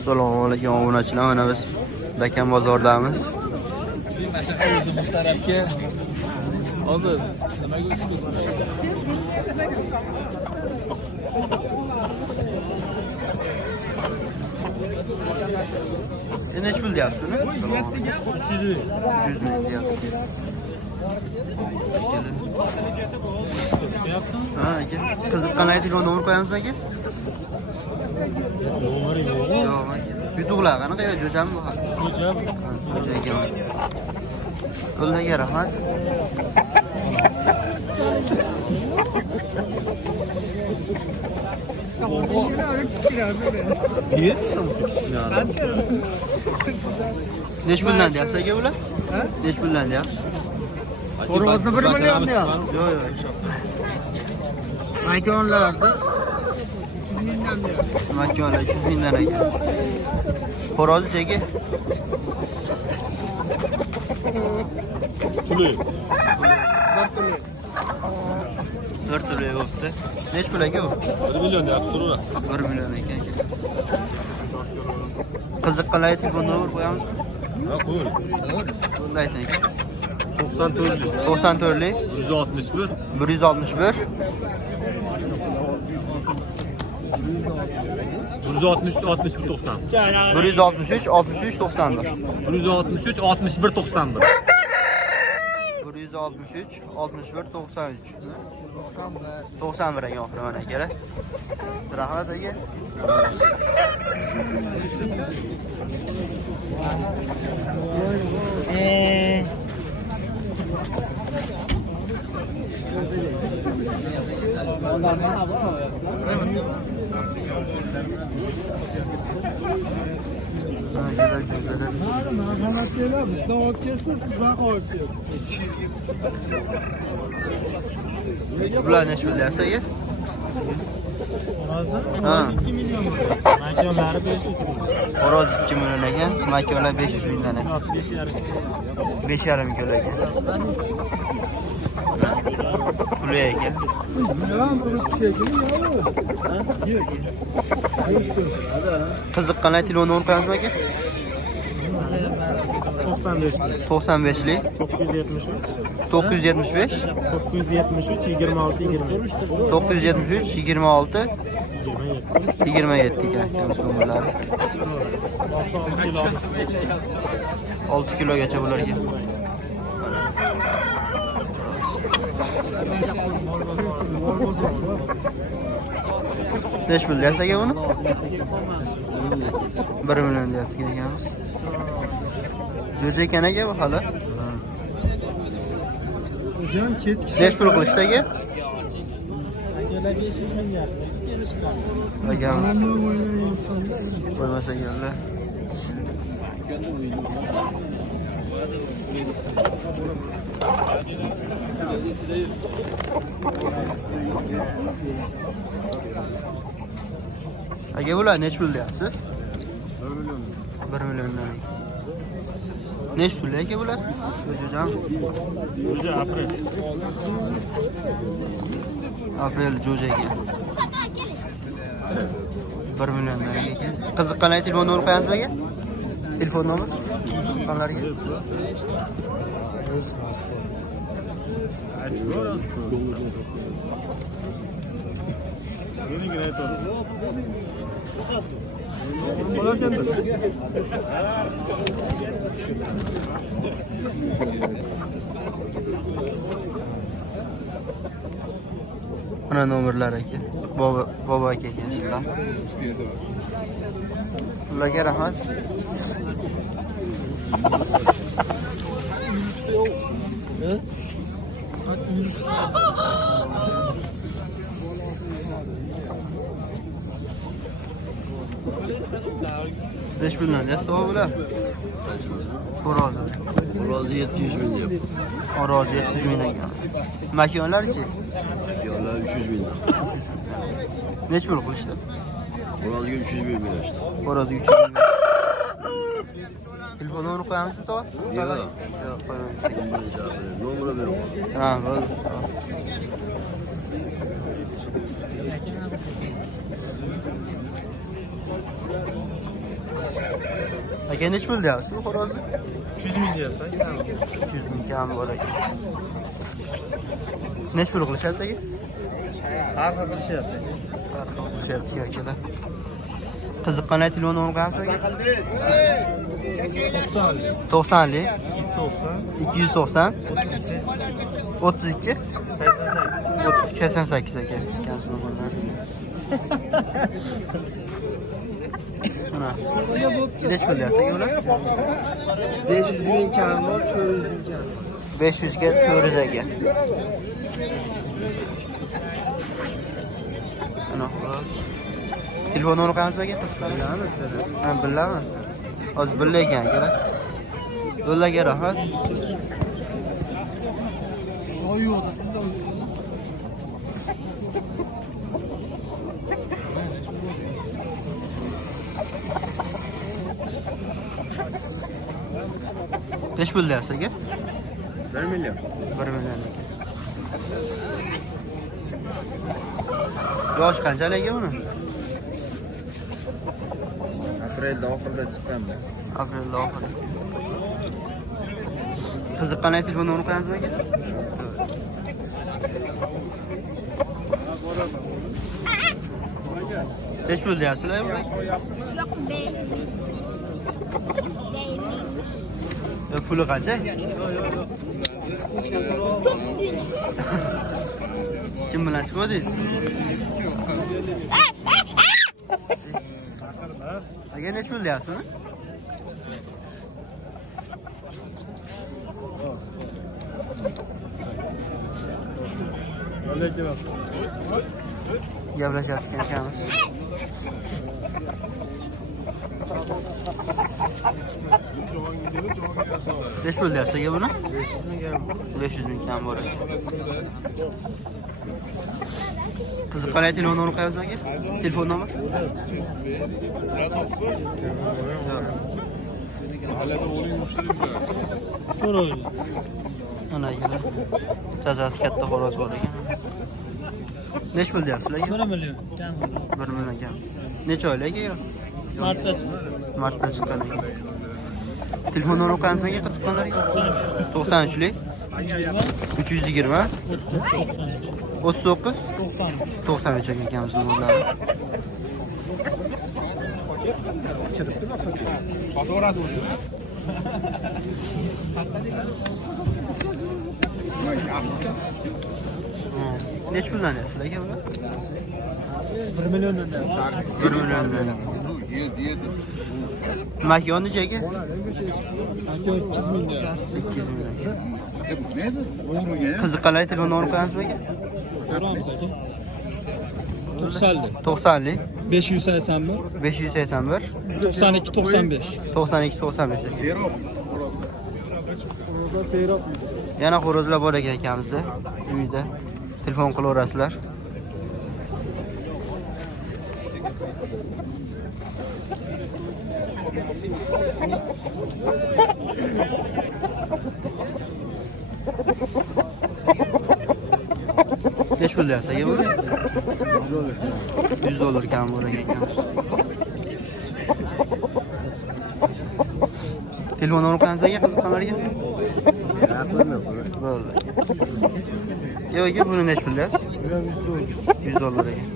Assalomu alaykum obunachilar. Mana biz Dakan bozordamiz. Hozir Nech pul deyapsiz uni? 300 ming deyapsiz. Ha, aka. Qiziqqan aytilgan nomer qo'yamizmi aka? nomeri yo'q. Yo'q aka. Yutuqlar qanaqa yo jo'jami bu? Jo'jam. Jo'ja ekan. Qo'ldaga rahmat. Nech puldan deyapsiz aka bular? Nech puldan deyapsiz? Xo'rozni 1 million deyapsiz. Yo'q, yo'q. Makonlarda 300 mingdan deyapsiz. Makonlar 300 mingdan aka. Xo'rozi cheki. Puli. Bir tuli bo'pti. Nech pul aka u? 1 million deyapsiz. 1 million ekan. Qiziqqan aytilgan nomer qo'yamizmi? Ha, qo'y. Bunday ayting. 94 94lik 161 161 163 61 90. 163 63 91 163 61 91. 163 61 93 91 ekan oxiri mana kerak. Rahmat aka. Merhamet değil abi. Bizden ot kesse sizden koyup Bular nech pul deyapsiz aka? Xo'rozni 2 million. Makonlari 500 ming. Xo'roz 2 million ekan, makonlar 500 mingdan ekan. 5,5. 5,5 kilo ekan. Puli ekan. Yalan bunu çekili ya. Qiziqqan aytilgan nomer qo'yamizmi aka? 95. 95lik 973 975 973 26 20. 973 26 27 ekan nomerlari. 96 kilo. 6 kilogacha bo'lar ekan. Nech pul deyapsiz aka uni? 1 million deyapti ekanmiz. Jo'ja ekan aka bu hali. Hocam ketki. Nech pul qilishdi aka? Makonlar 500 ming deyapti. Akamiz qo'ymasa ekanlar. Aka bular nech pul deyapsiz? 1 milliondan. Nech pul aka bular? Jo'jam. Jo'ja aprel. Aprel jo'ja ekan. 1 milliondan ekan. Qiziqqan aytilgan nomer qo'yamizmi aka? Telefon nomer? Qiziqqanlarga. Mana nomerlar aka. Bobo aka ekansizlar. Ularga rahmat. Beş puldan deyapti bular. Xo'rozi. Xo'rozi 700 ming deyapti. Xo'rozi 700 ming ekan. Makonlar-chi? Makonlar 300 mingdan. Nech pul qilishdi? Xo'roziga 300 ming berishdi. Xo'rozi 300 ming. Telefon nomerini qo'yamizmi to'g'ri? Yo'q. Yo'q, qo'ymaymiz. Nomeri berib Ha, bo'ldi. Aka necha pul deyapsiz bu xo'rozni? 300 ming deyapti. 300 ming kam bor ekan. Necha pul qilishyapti aka? Har xil qilishyapti. Qilishyapti akalar. Qiziqqan telefon qancha aka? 90lik 290 32 88 aka. Kansini bunlar. Mana. Necha pul deyapsiz aka ular? 500 ming kam bor, 400 ming kam. 500 ga 400 aka. Mana xolos. Telefon qancha aka? Bilamiz sizlar. Ha, bilaman. Hozir billa ekan akalar. Yo'llarga rahmat. Oy yo'qda sizlar. Necha pul deyapsiz aka? 1 million. 1 million. Yosh qanchalik aka buni? Aprelda oxirida chiqqanman. Aprelda oxiri. Qiziqqan telefon qo'yamizmi aka? Necha pul deyapsizlar buni? Yo'q, puli qancha? Kim bilan chiqdingiz? Aka necha pul deyapsiz? Gaplashayotgan ekanmiz. Necha pul deyapsiz aka buni? 500 ming kam bor ekan. Qiziqqan telefon nomeri qo'yamizmi aka? Telefon nomeri? Mana akalar. Chazasi katta xo'roz bor ekan. Necha pul deyapsizlar aka? 1 million. Kam. 1 million kam. Necha oylik aka? Martda Martda chiqqan ekan. Telefon nomeri qo'yamizmi aka qiziqqanlarga? 93lik 320 39 93 ekanmiz nomerlari. Necha puldan deyapsizlar aka bular? 1 milliondan. 1 milliondan. Makon necha aka? Aka 300 ming deyapti. 200 million. Qiziqqanlar telefon nomeri qo'yamizmi aka? Ko'ramiz aka. 90lik 90lik 581 581 92 95. 92 95 aka. Yana xo'rozlar bor ekan akamizda uyda. Telefon qilaverasizlar. Necha pul deyapsiz aka buni? $100 kam bor ekan. Telefon nomeri qo'yamiz aka qiziqqanlarga? Bo'ldi. Yo'q aka buni necha pul deyapsiz? $100 ekan.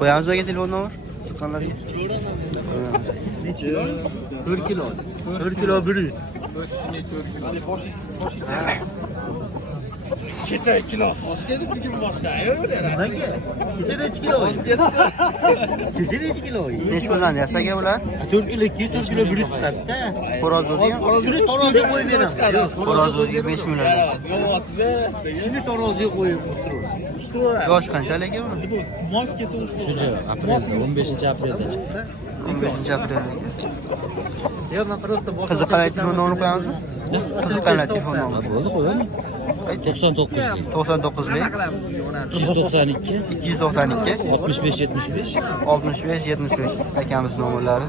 Qo'yamiz aka telefon nomeri qiziqqanlarga? Necha? 1 kilo. 1 kilo 100. Kecha 2 kilo oz keldi, bugun boshqa. Nimaga? Kecha 2 kilo. Kecha 2 kilo. Necha puldan deyapsiz aka bular? 4 kilo 4 kilo 100 chiqadi-da. Xo'roz o'ziga? Shuni taroziga qo'yib beraman. Xo'roz o'ziga 5 million. Shuni taroziga qo'yib Yosh qanchalik aka buni? mos kelsa shuncha aprelda 15-aprelda chiqdi. 15-aprel ekan. Yo, men просто boshqa Qiziqqan telefon nomerini qo'yamizmi? Qiziqqan telefon nomeri. bo'ldi, qo'yaman. 99 99lik 292 292 65 75 65 75 akamiz nomerlari.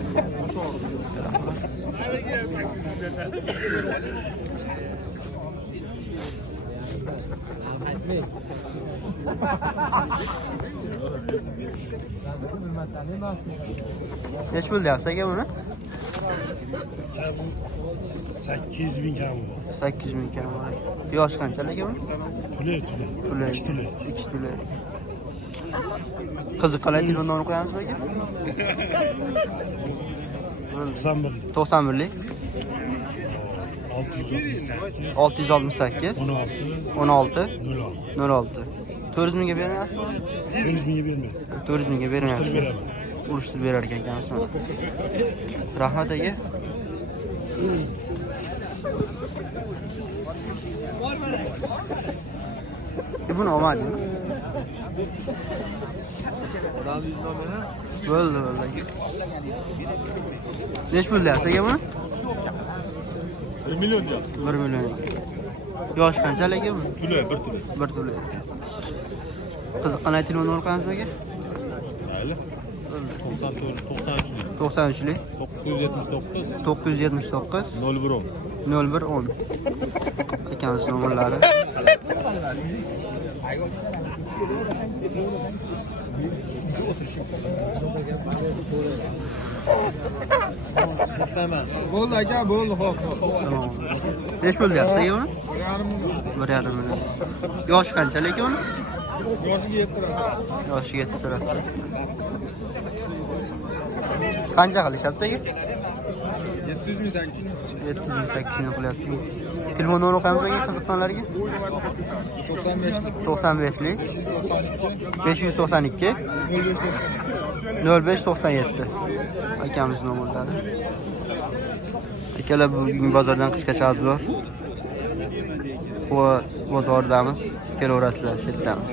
Necha pul deyapsiz aka buni? $800.000 kam. 800 ming kam bor. Yosh qanchalik uni? Tule. Tulay. 2 tule. 2 tulay. Qiziq qalay telefonni qo'yamiz aka? 91. 91lik 668. 668 16. 06 400 mingga bermayapsizmi? 400 mingga bermaydi. 400 mingga bermayapsiz. Urushtirib beraman. Urushtirib berar ekansiz mana. Rahmat aka. Buni olmadingmi? Bo'ldi. Nech pul deyapsiz aka buni? 1 million deyapti. 1 million. Yosh qanchalik aka buni? Tule, 1 tule. 1 tuli. Qiziqqan telefonni o'rqamizmi aka? Mayli. 93lik. 93lik 979 979 0110. 0110 akamiz nomerlari. Bo'ldi aka, bo'ldi, xo'p. Nech pul deyapsiz aka buni? 1,5 million. Yoshi qanchalik uni? Yoshiga 7 lira. Yoshiga 7 lirasi. Qancha qilishyapti aka? 700,800 qilyapti. Telefon nomeri qo'yamiz aka qiziqqanlarga? 95lik 592 0597 akamiz nomerlari. Akalar bugun bozordan qishgacha obzor. Bu bozoridamiz. Kelaverasizlar, chetdamiz.